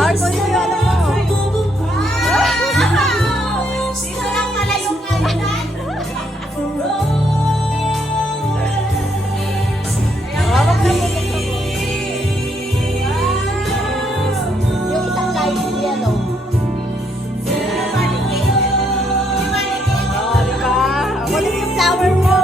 Ay, kung ano yung alam mo. Dito lang pala yung kainan. Hawak na mo. Yung isang light yellow. Oh, di ba? Ako din yung flower mo.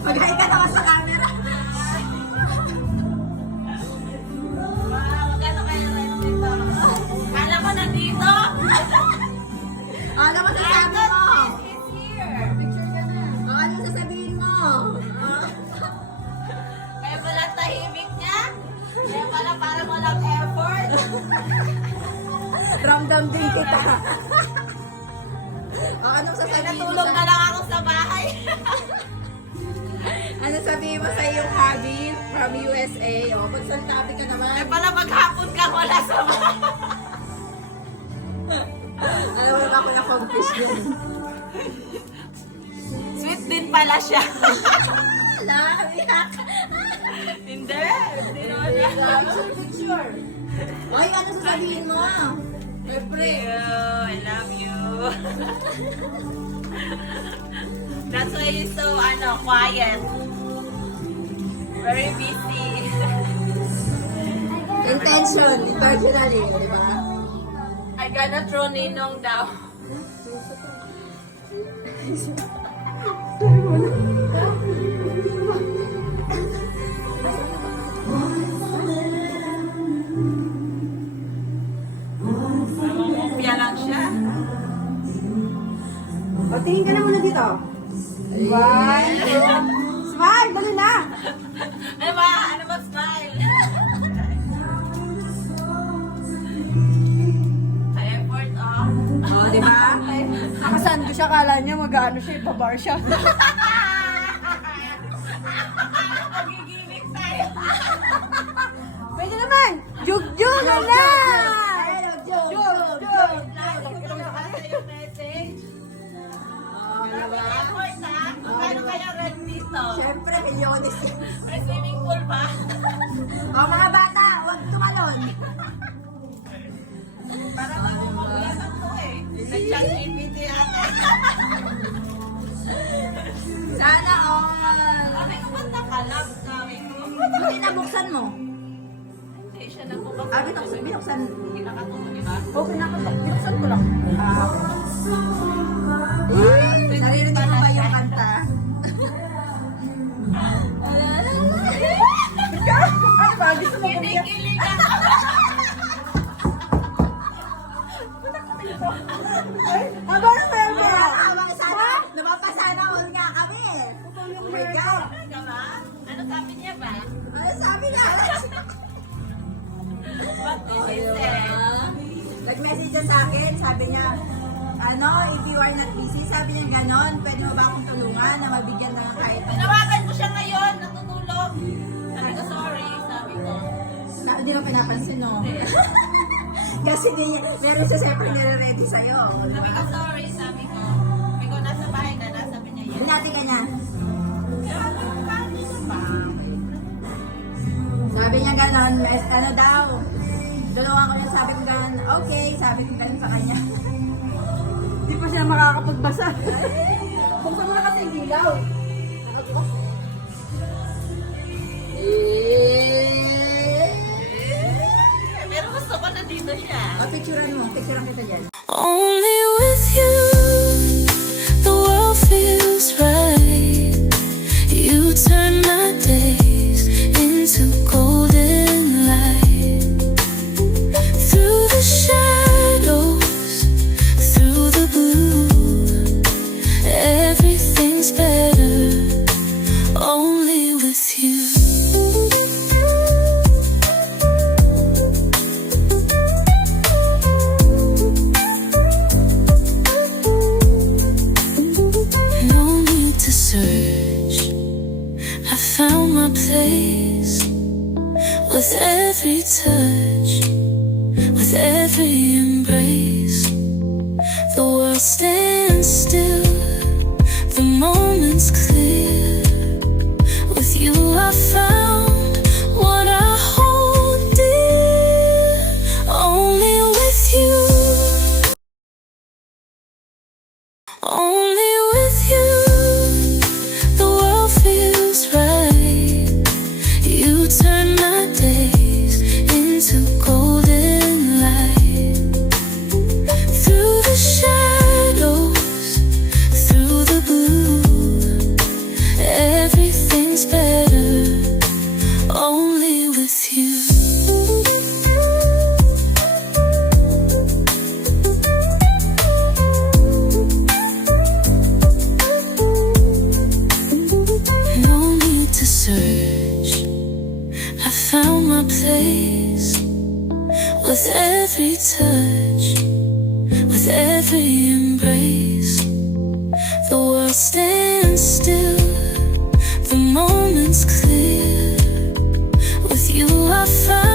Mag-hi ka naman sa camera. Magkano kaya rent dito? Kala ko nandito. Ano mo sasabi mo? It's here. Ano sasabihin mo? Kaya pala tahimik niya. Kaya pala parang walang effort. Ramdam din kita. Anong Kaya sasabihin mo natulog na sa... lang ako sa bahay. Ano sabihin mo sa iyong hubby from USA? O, konsultabi ka Kaya naman. pala maghapon ka wala sa bahay. Alam mo ba ako na-accomplish din? Sweet din pala siya. Wala, iyak. Hindi. Hindi naman siya. Picture, picture. Ay, ano sasabihin mo? Siyempre. I love you. That's why he's so quiet. Very busy. Intentionally, di ba? I gonna throw Ninong daw. Namumupya lang siya. O, tingin ka na muna dito. One, two, smile, dali na. Ano ba? Ano ba smile? Sa effort, oh. O, di ba? Nakasan ko siya, kala niya mag-ano siya, ibabar siya. Magigiling tayo. Pwede naman! Jug-jug na na! Yung message. Sabi niya, effort, ha? Magkano kaya rent dito? Siyempre, milyones. May swimming pool ba? O, mga bata, huwag tumalon. Para magpapaglasan to eh. Nag-chat GPT ata. Sana all. Sabi ko, ba't nakalab? Sabi ko, Hindi nabuksan mo. hindi siya nabukas. Binuksan. Hindi nakatuto, di ba? Okay na ako. Binuksan ko lang. Naririnig mo ba yung kanta? Ano ba? Gusto mo bumili? Kinikilig ako. Ay, aba na meron mo! Habang sana, napapasana all nga kami. Oh my God. Talaga ba? Ano sabi niya ba? Ano sabi niya? Ba't this is it? Nag-message siya sa akin, sabi niya, if you are not busy, sabi niya ganon, pwede mo ba akong tulungan na mabigyan ng kahit Tinawagan ko siya ngayon, natutulog. Sabi ko, sorry, sabi ko. Hindi na pinapansin, no? Kasi meron siya siyempre nire-ready sa'yo. Sabi ko, sorry, sabi ko. Sabi ko, nasa bahay ka na, sabi niya, yes. Binati ka niya. Sabi niya ganon, ano daw, dalawa ko yung sabi ko ganon, okay, sabi ko ganon sa kanya. Di pa siya makakapagbasa. Buksan mo na kasi yung ilaw. Pero gusto ko na dito siya. Picturean mo. Picturean kita dyan. Only with you, the world feels right. You turn my days into golden light. Through the shadows, through the blue, everything's better. Only with you. No need to search. I found my place. With every touch, with every embrace, the world stands still. The moment's clear. With you I found what I hold dear. Only with you. Only with you, the world feels right. You turn my days into golden light. Through the shadows, through the blue, everything's better. Only with you. No need to search. I found my place. With every touch, with every embrace, the world stands still. The moment's clear. With you I found